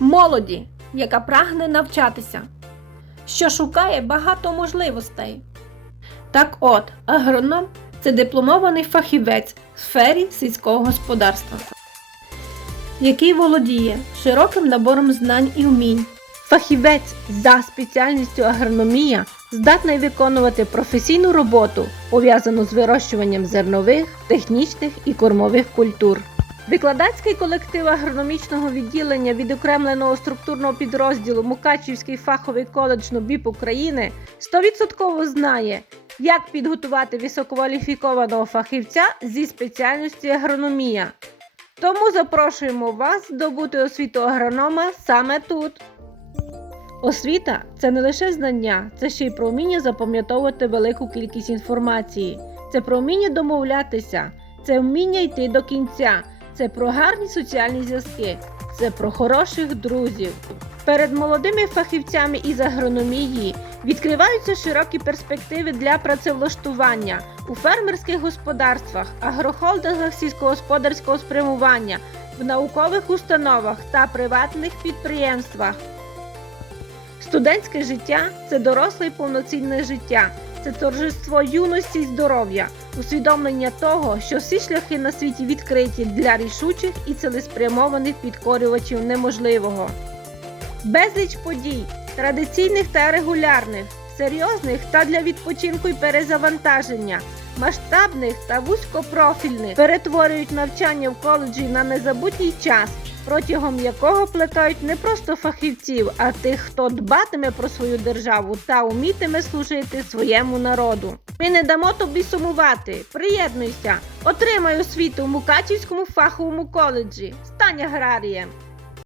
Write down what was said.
молоді, яка прагне навчатися, що шукає багато можливостей. Так от, агроном це дипломований фахівець в сфері сільського господарства, який володіє широким набором знань і вмінь. Фахівець за спеціальністю агрономія здатний виконувати професійну роботу, пов'язану з вирощуванням зернових, технічних і кормових культур. Викладацький колектив агрономічного відділення відокремленого структурного підрозділу Мукачівський фаховий коледж НОБІП України 100% знає, як підготувати висококваліфікованого фахівця зі спеціальності агрономія. Тому запрошуємо вас здобути освіту агронома саме тут. Освіта це не лише знання, це ще й про вміння запам'ятовувати велику кількість інформації, це про вміння домовлятися, це вміння йти до кінця, це про гарні соціальні зв'язки, це про хороших друзів. Перед молодими фахівцями із агрономії відкриваються широкі перспективи для працевлаштування у фермерських господарствах, агрохолдингах сільськогосподарського спрямування, в наукових установах та приватних підприємствах. Студентське життя це доросле і повноцінне життя, це торжество юності й здоров'я, усвідомлення того, що всі шляхи на світі відкриті для рішучих і цілеспрямованих підкорювачів неможливого. Безліч подій, традиційних та регулярних, серйозних та для відпочинку і перезавантаження, масштабних та вузькопрофільних перетворюють навчання в коледжі на незабутній час, протягом якого плекають не просто фахівців, а тих, хто дбатиме про свою державу та умітиме служити своєму народу. Ми не дамо тобі сумувати. Приєднуйся, отримай освіту в Мукачівському фаховому коледжі. Стань аграрієм.